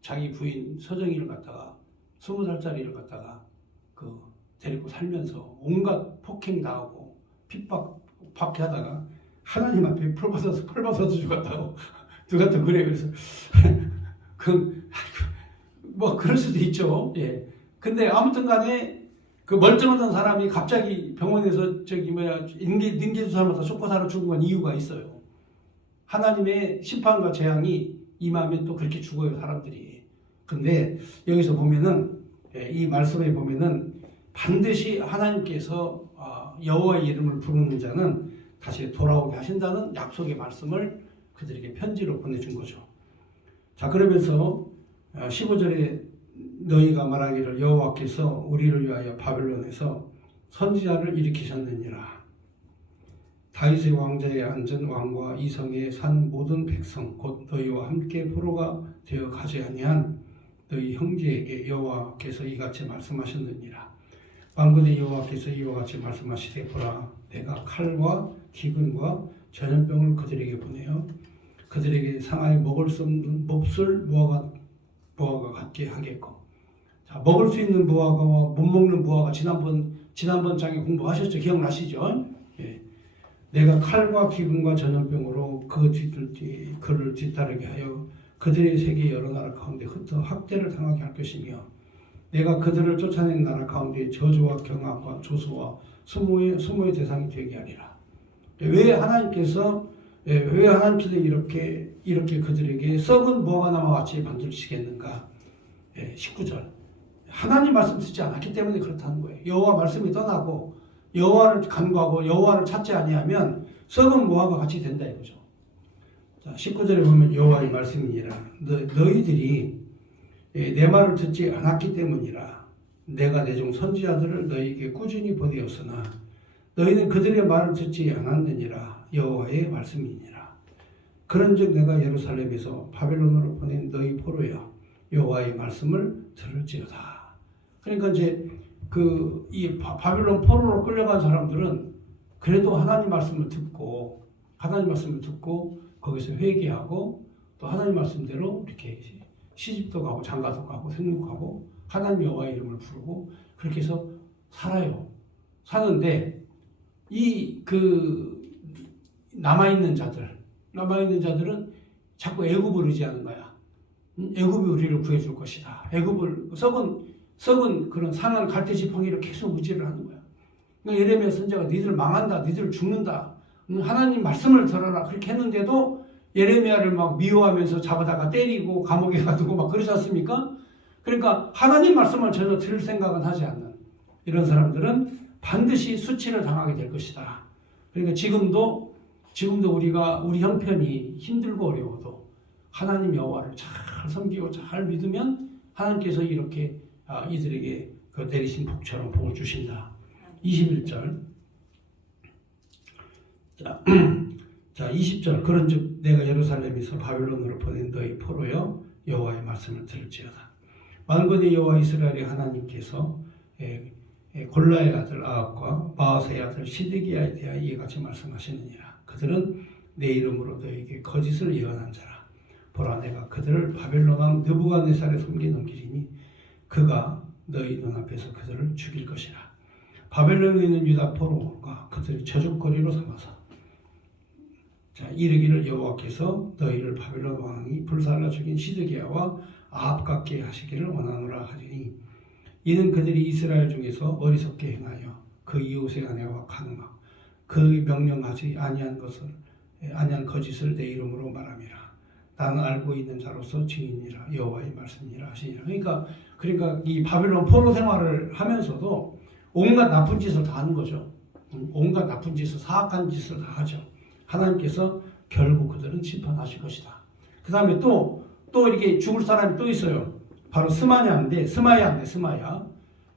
자기 부인 서정희를 갖다가 20살짜리를 갖다가 데리고 살면서 온갖 폭행 당하고 핍박하다가 하나님 앞에 펄 받아서 죽었다고 누가 또 그래. 그래서 뭐 그럴 수도 있죠. 예. 근데 아무튼간에 그 멀쩡하던 사람이 갑자기 병원에서 닌겔 주사 맞아서 쇼크사로 죽은 건 이유가 있어요. 하나님의 심판과 재앙이 임하면 또 그렇게 죽어요, 사람들이. 근데 여기서 보면은, 이 말씀에 보면은 반드시 하나님께서 여호와의 이름을 부르는 자는 다시 돌아오게 하신다는 약속의 말씀을 그들에게 편지로 보내준 거죠. 자, 그러면서 15절에 너희가 말하기를 여호와께서 우리를 위하여 바벨론에서 선지자를 일으키셨느니라. 다윗의 왕자에 앉은 왕과 이성에 산 모든 백성 곧 너희와 함께 포로가 되어 가지 아니한 너희 형제에게 여호와께서 이같이 말씀하셨느니라. 만군의 여호와께서 이와 같이 말씀하시되 보라 내가 칼과 기근과 전염병을 그들에게 보내어 그들에게 상하여 먹을 수 없는 몹쓸 무화과 같게 하겠고. 자, 먹을 수 있는 무화과와 못 먹는 무화과 지난번 장에 공부하셨죠? 기억나시죠? 예. 내가 칼과 기근과 전염병으로 그를 뒤따르게 하여 그들의 세계 여러 나라 가운데 흩어 학대를 당하게 할 것이며 내가 그들을 쫓아낸 나라 가운데 저주와 경악과 조소와 수모의 대상이 되게 하리라. 왜 하나님께서 이렇게 그들에게 썩은 무화과나무와 같이 만들시겠는가? 19절. 하나님 말씀 듣지 않았기 때문에 그렇다는 거예요. 여호와 말씀이 떠나고 여호와를 간구하고 여호와를 찾지 아니하면 썩은 무화과 같이 된다 이거죠. 자, 19절에 보면 여호와의 말씀이니라. 너희들이 내 말을 듣지 않았기 때문이라. 내가 내 종 선지자들을 너희에게 꾸준히 보내었으나 너희는 그들의 말을 듣지 않았느니라. 여호와의 말씀이니라. 그런즉 내가 예루살렘에서 바벨론으로 보낸 너희 포로야 여호와의 말씀을 들을지어다. 그러니까 이제 이 바벨론 포로로 끌려간 사람들은 그래도 하나님 말씀을 듣고 거기서 회개하고 또 하나님 말씀대로 이렇게 시집도 가고 장가도 가고 생육하고 하나님 여호와의 이름을 부르고 그렇게 해서 살아요. 사는데 남아있는 자들은 자꾸 애굽을 의지하는 거야. 애굽이 우리를 구해줄 것이다. 애굽을 썩은 그런 상한 갈대 지팡이를 계속 의지를 하는 거야. 그러니까 예레미야 선지자가 니들 망한다, 니들 죽는다, 하나님 말씀을 들어라 그렇게 했는데도 예레미야를 막 미워하면서 잡아다가 때리고 감옥에 가두고 막 그러지 않습니까? 그러니까 하나님 말씀을 전혀 들을 생각은 하지 않는 이런 사람들은 반드시 수치를 당하게 될 것이다. 그러니까 지금도 우리가 우리 형편이 힘들고 어려워도 하나님 여호와를 잘 섬기고 잘 믿으면 하나님께서 이렇게 이들에게 그 내리신 복처럼 복을 주신다. 21절. 자, 20절. 그런즉 내가 예루살렘에서 바벨론으로 보낸 너희 포로여 여호와의 말씀을 들을지어다. 만군의 여호와 이스라엘의 하나님께서 골라의 아들 아합과 마아세의 아들 시드기야에 대하여 이같이 말씀하시느니라. 그들은 내 이름으로 너에게 거짓을 예언한 자라. 보라, 내가 그들을 바벨론 왕 느부갓네살에 손에 넘기리니 그가 너희 눈앞에서 그들을 죽일 것이라. 바벨론에 있는 유다 포로가 그들의 저주거리로 삼아서 자, 이르기를 여호와께서 너희를 바벨론 왕이 불살라 죽인 시드기야와 아합 같게 하시기를 원하노라 하리니 이는 그들이 이스라엘 중에서 어리석게 행하여 그 이웃의 아내와 간음하고 그 명령하지 아니한 거짓을 내 이름으로 말함이라. 나는 알고 있는 자로서 증인이라 여호와의 말씀이라 하시니라. 그러니까 이 바벨론 포로 생활을 하면서도 온갖 나쁜 짓을 다 하는 거죠. 온갖 나쁜 짓을, 사악한 짓을 다 하죠. 하나님께서 결국 그들은 심판하실 것이다. 그 다음에 또 이렇게 죽을 사람이 또 있어요. 바로 스마야인데, 스마야.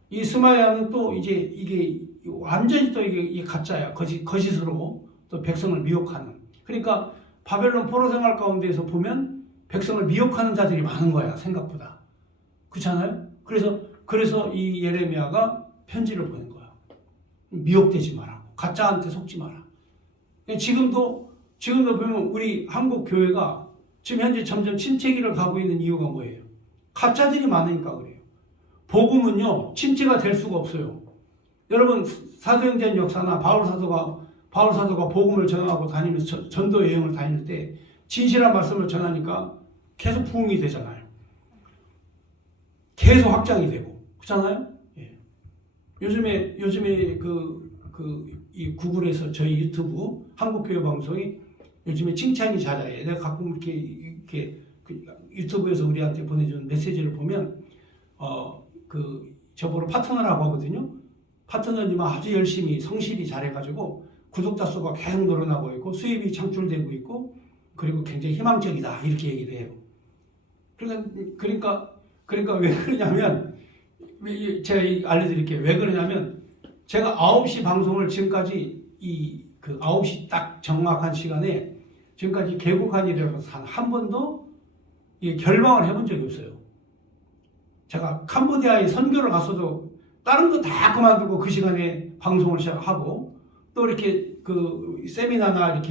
이 스마야는 또 이게 완전히 또 이게 가짜야. 거짓으로 또 백성을 미혹하는. 그러니까 바벨론 포로 생활 가운데에서 보면 백성을 미혹하는 자들이 많은 거야, 생각보다. 그렇잖아요? 그래서 이 예레미야가 편지를 보낸 거야. 미혹되지 마라. 가짜한테 속지 마라. 지금도 보면 우리 한국 교회가 지금 현재 점점 침체기를 가고 있는 이유가 뭐예요? 가짜들이 많으니까 그래요. 복음은요, 침체가 될 수가 없어요. 여러분, 사도행전 역사나 바울 사도가 복음을 전하고 다니면서 전도 여행을 다닐 때 진실한 말씀을 전하니까 계속 부흥이 되잖아요. 계속 확장이 되고, 그렇잖아요? 예. 요즘에 이 구글에서 저희 유튜브 한국교회 방송이 요즘에 칭찬이 잦아요. 내가 가끔 이렇게 유튜브에서 우리한테 보내주는 메시지를 보면 저보러 파트너라고 하거든요. 파트너님은 아주 열심히 성실히 잘해가지고 구독자 수가 계속 늘어나고 있고 수입이 창출되고 있고 그리고 굉장히 희망적이다 이렇게 얘기를 해요. 그러니까 왜 그러냐면 제가 알려드릴게요. 왜 그러냐면 제가 9시 방송을 지금까지 9시 딱 정확한 시간에 지금까지 개국한 일이라서 한 번도 결방을 해본 적이 없어요. 제가 캄보디아에 선교를 갔어도 다른 거 다 그만두고 그 시간에 방송을 시작하고 또 이렇게 세미나나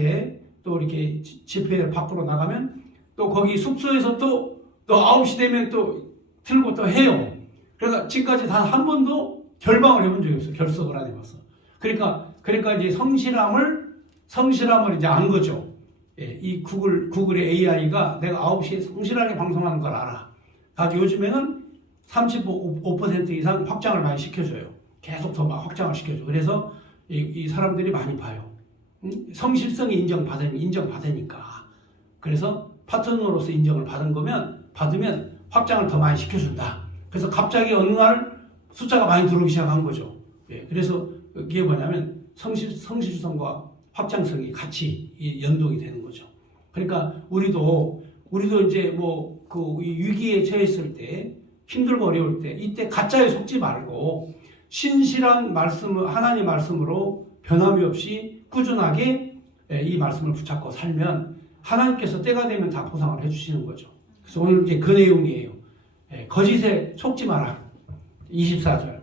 또 이렇게 집회 밖으로 나가면 또 거기 숙소에서 또 9시 되면 또 틀고 또 해요. 그러니까 지금까지 단 한 번도 결방을 해본 적이 없어요. 결석을 안 해봤어. 그러니까 이제 성실함을 이제 안 거죠. 예, 이 구글의 AI가 내가 9시에 성실하게 방송하는 걸 알아. 요즘에는 35% 이상 확장을 많이 시켜줘요. 계속 더 막 확장을 시켜줘. 그래서 이 사람들이 많이 봐요. 성실성이 인정받으니까. 그래서 파트너로서 인정을 받으면 확장을 더 많이 시켜준다. 그래서 갑자기 어느 날 숫자가 많이 들어오기 시작한 거죠. 예, 그래서 이게 뭐냐면 성실성과 확장성이 같이 연동이 되는 거죠. 그러니까 우리도 이제 위기에 처했을 때 힘들고 어려울 때 이때 가짜에 속지 말고 신실한 하나님 말씀으로 변함이 없이 꾸준하게 이 말씀을 붙잡고 살면 하나님께서 때가 되면 다 보상을 해주시는 거죠. 그래서 오늘 이제 그 내용이에요. 거짓에 속지 마라. 24절.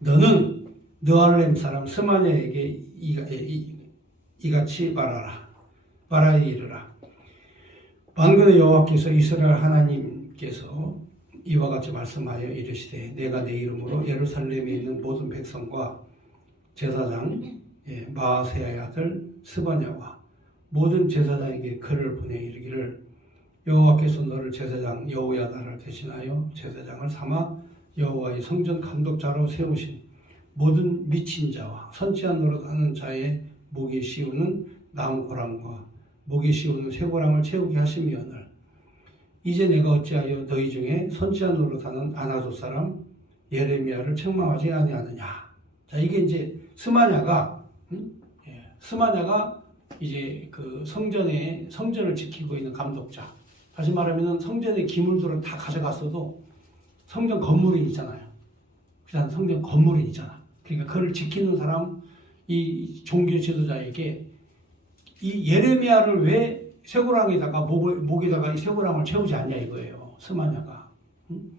너는 느알렘 사람 스마냐에게 이같이 말하여 이르라. 만군의 여호와께서 이스라엘 하나님께서 이와 같이 말씀하여 이르시되 내가 내 이름으로 예루살렘에 있는 모든 백성과 제사장 마아세야의 아들 스바냐와 모든 제사장에게 글을 보내 이르기를 여호와께서 너를 제사장 여호야다를 대신하여 제사장을 삼아 여호와의 성전 감독자로 세우신 모든 미친 자와 선지한 노릇하는 자의 목에 씌우는 나무 고랑과 목에 씌우는 쇠고랑을 채우게 하시미오늘 이제 내가 어찌하여 너희 중에 선지자 노릇하는 아나돗 사람 예레미야를 책망하지 아니하느냐. 자, 이게 이제 스마냐가 스마냐가 이제 그 성전을 지키고 있는 감독자. 다시 말하면은 성전의 기물들을 다 가져갔어도 성전 건물이 있잖아요. 그다음 성전 건물이 있잖아. 그러니까 그걸 지키는 사람, 이 종교 지도자에게 이 예레미야를 왜 쇠고랑에다가 목에다가 이 쇠고랑을 채우지 않냐 이거예요. 스마냐가.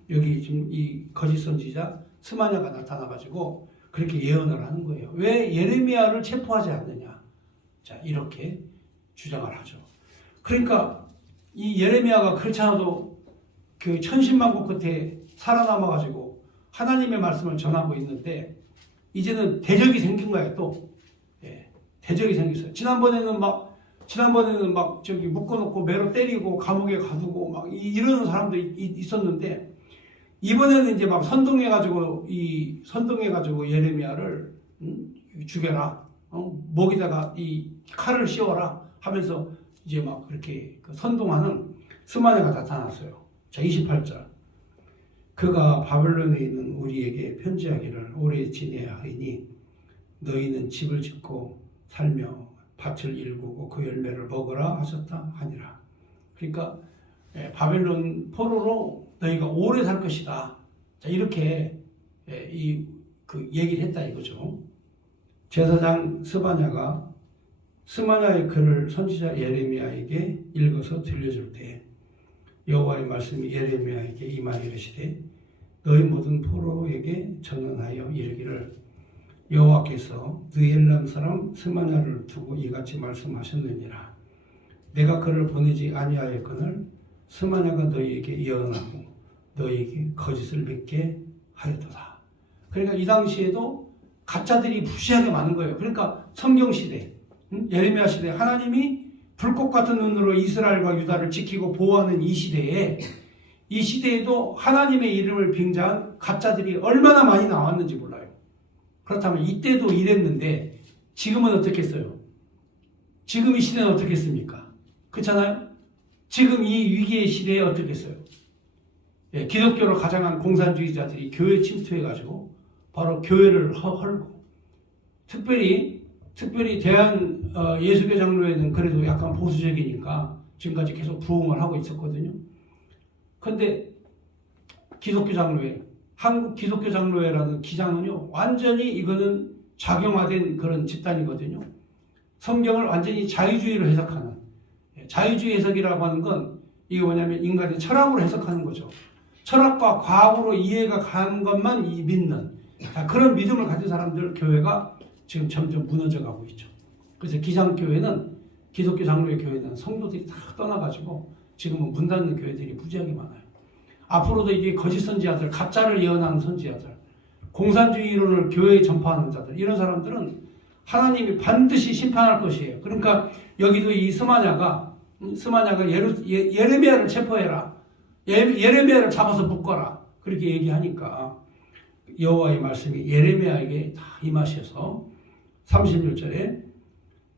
여기 지금 이 거짓 선지자 스마냐가 나타나가지고 그렇게 예언을 하는 거예요. 왜 예레미야를 체포하지 않느냐. 자, 이렇게 주장을 하죠. 그러니까 이 예레미야가 그렇지 않아도 그 천신만고 끝에 살아남아가지고 하나님의 말씀을 전하고 있는데 이제는 대적이 생긴 거예요. 또 대적이 생겼어요. 지난번에는 막 저기 묶어놓고 매로 때리고 감옥에 가두고 막 이러는 사람도 있었는데 이번에는 이제 막 선동해가지고 예레미야를 죽여라. 목에다가 이 칼을 씌워라 하면서 이제 막 그렇게 선동하는 스마냐가 나타났어요. 자, 28절. 그가 바벨론에 있는 우리에게 편지하기를 오래 지내야 하니 너희는 집을 짓고 살며 밭을 일구고 그 열매를 먹으라 하셨다 하니라. 그러니까 바벨론 포로로 너희가 오래 살 것이다. 자, 이렇게 그 얘기를 했다 이거죠. 제사장 스마냐의 글을 선지자 예레미야에게 읽어서 들려줄 때 여호와의 말씀이 예레미야에게 임하여 이르시되 너희 모든 포로에게 전언하여 이르기를 여호와께서 느엘람 사람 스마냐를 두고 이같이 말씀하셨느니라. 내가 그를 보내지 아니하였거늘 스마냐가 너희에게 예언하고 너희에게 거짓을 맺게 하였도다. 그러니까 이 당시에도 가짜들이 무시하게 많은 거예요. 그러니까 성경 시대, 예레미야 시대, 하나님이 불꽃 같은 눈으로 이스라엘과 유다를 지키고 보호하는 이 시대에도 하나님의 이름을 빙자한 가짜들이 얼마나 많이 나왔는지 몰라요. 그렇다면 이때도 이랬는데 지금은 어떻겠어요? 지금 이 시대는 어떻겠습니까? 그렇잖아요? 지금 이 위기의 시대에 어떻겠어요? 기독교로 가장한 공산주의자들이 교회 침투해가지고 바로 교회를 헐고 특별히 대한 예수교 장로회는 그래도 약간 보수적이니까 지금까지 계속 부흥을 하고 있었거든요. 그런데 기독교 장로회, 한국 기독교 장로회라는 기장은요, 완전히 이거는 작용화된 그런 집단이거든요. 성경을 완전히 자유주의로 해석하는, 자유주의 해석이라고 하는 건 이게 뭐냐면 인간의 철학으로 해석하는 거죠. 철학과 과학으로 이해가 가는 것만 믿는 그런 믿음을 가진 사람들 교회가 지금 점점 무너져가고 있죠. 그래서 기장교회는 기독교 장로회 교회는 성도들이 다 떠나가지고 지금은 문 닫는 교회들이 무지하게 많아요. 앞으로도 이게 거짓 선지자들, 가짜를 예언하는 선지자들, 공산주의 이론을 교회에 전파하는 자들, 이런 사람들은 하나님이 반드시 심판할 것이에요. 그러니까 여기도 이 스마냐가 예레미야를 체포해라. 예레미야를 잡아서 묶어라. 그렇게 얘기하니까 여호와의 말씀이 예레미야에게 다 임하셔서 36절에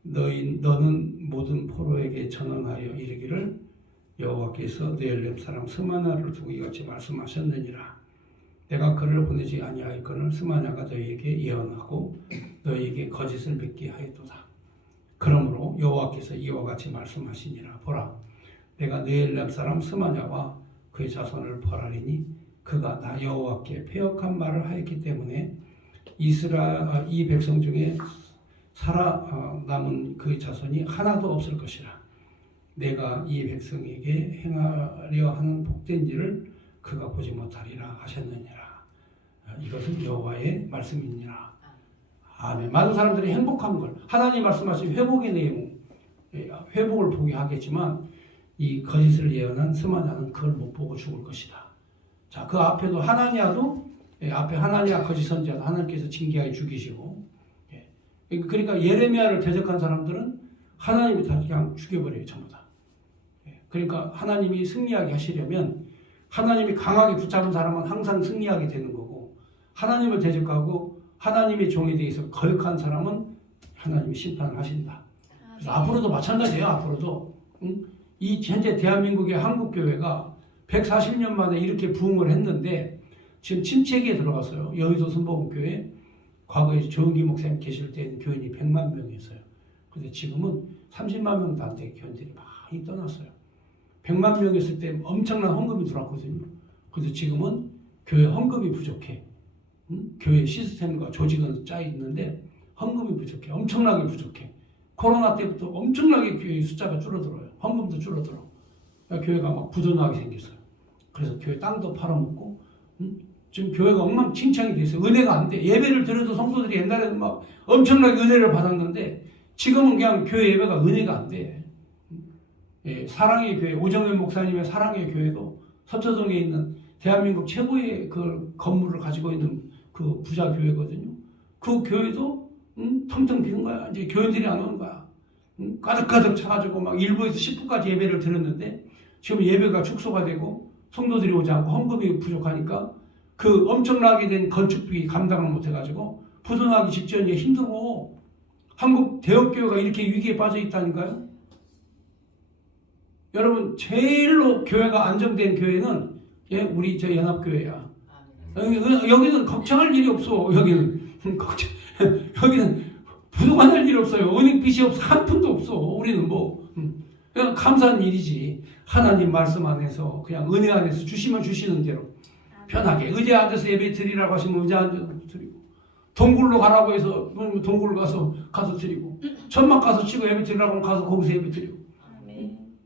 너는 모든 포로에게 전언하여 이르기를 여호와께서 느엘람 사람 스마냐를 두고 이같이 말씀하셨느니라. 내가 그를 보내지 아니하였거늘 스마냐가 너희에게 예언하고 너희에게 거짓을 맺게 하였도다. 그러므로 여호와께서 이와 같이 말씀하시니라. 보라, 내가 느엘람 사람 스마냐와 그의 자손을 벌하리니 그가 나 여호와께 패역한 말을 하였기 때문에 이 백성 중에 살아남은 그의 자손이 하나도 없을 것이라. 내가 이 백성에게 행하려 하는 복된 일을 그가 보지 못하리라 하셨느니라. 이것은 여호와의 말씀이니라. 아멘. 많은 사람들이 행복한 걸, 하나님 말씀하신 회복의 내용, 회복을 보게 하겠지만 이 거짓을 예언한 스마냐는 그걸 못 보고 죽을 것이다. 자, 그 앞에도 앞에 하나니아 거짓 선지자도 하나님께서 징계하여 죽이시고, 그러니까 예레미야를 대적한 사람들은 하나님이 다 그냥 죽여버려요, 전부 다. 그러니까 하나님이 승리하게 하시려면 하나님이 강하게 붙잡은 사람은 항상 승리하게 되는 거고, 하나님을 대적하고 하나님의 종에 대해서 거역한 사람은 하나님이 심판을 하신다. 그래서 앞으로도 마찬가지예요. 앞으로도 이 현재 대한민국의 한국교회가 140년 만에 이렇게 부흥을 했는데 지금 침체기에 들어갔어요. 여의도 순복음교회 과거에 조은기 목사님 계실 때는 교인이 100만 명이었어요. 근데 지금은 30만 명도 안 되게 교인들이 많이 떠났어요. 100만 명이었을 때 엄청난 헌금이 들어왔거든요. 그래서 지금은 교회 헌금이 부족해. 교회 시스템과 조직은 짜 있는데 헌금이 부족해. 엄청나게 부족해. 코로나 때부터 엄청나게 교회 숫자가 줄어들어요. 헌금도 줄어들어. 그러니까 교회가 막 부도나게 생겼어요. 그래서 교회 땅도 팔아먹고 지금 교회가 엉망진창이 돼 있어요. 은혜가 안 돼. 예배를 드려도 성도들이 옛날에는 막 엄청나게 은혜를 받았는데 지금은 그냥 교회 예배가 은혜가 안 돼. 예, 사랑의 교회, 오정현 목사님의 사랑의 교회도 서초동에 있는 대한민국 최고의 그 건물을 가지고 있는 그 부자 교회거든요. 그 교회도 텅텅 비는 거야. 이제 교인들이 안 오는 거야. 가득가득 차가지고 막 1부에서 10부까지 예배를 드렸는데 지금 예배가 축소가 되고 성도들이 오지 않고 헌금이 부족하니까 그 엄청나게 된 건축비 감당을 못해가지고 부도나기 직전에 힘들고 한국 대형교회가 이렇게 위기에 빠져 있다니까요. 여러분 제일로 교회가 안정된 교회는 예, 우리 저 연합교회야. 여기는 걱정할 일이 없어. 여기는 여기는 부도가 일이 없어요. 은행빚이 없어. 한 푼도 없어. 우리는 뭐 그냥 감사한 일이지. 하나님 말씀 안에서 그냥 은혜 안에서 주시면 주시는 대로 편하게 의자에 앉아서 예배 드리라고 하시면 의자에 앉아서 드리고 동굴로 가라고 해서 동굴 가서 드리고 천막 가서 치고 예배 드리라고 하면 가서 거기서 예배 드리고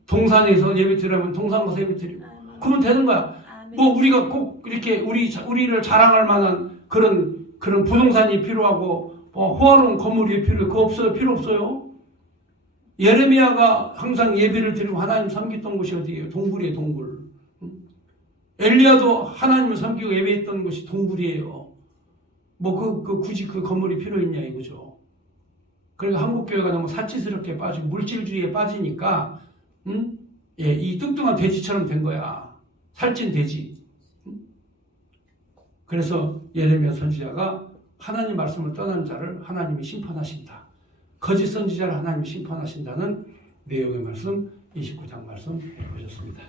동산에서 예배 드리라면 동산 가서 예배 드리고 그러면 되는 거야. 뭐 우리가 꼭 이렇게 우리를 자랑할 만한 그런 부동산이 필요하고 호화로운 건물이 필요해. 그거 없어요. 필요 없어요. 예레미야가 항상 예배를 드리고 하나님 섬겼던 곳이 어디예요? 동굴이에요. 동굴. 엘리야도 하나님을 섬기고 예배했던 곳이 동굴이에요. 뭐 굳이 그 건물이 필요했냐 이거죠. 그러니까 한국교회가 너무 사치스럽게 빠지고 물질주의에 빠지니까 예, 이 뚱뚱한 돼지처럼 된 거야. 살찐 돼지. 그래서 예레미야 선지자가 하나님 말씀을 떠난 자를 하나님이 심판하신다. 거짓 선지자를 하나님이 심판하신다는 내용의 말씀 29장 말씀 해보셨습니다.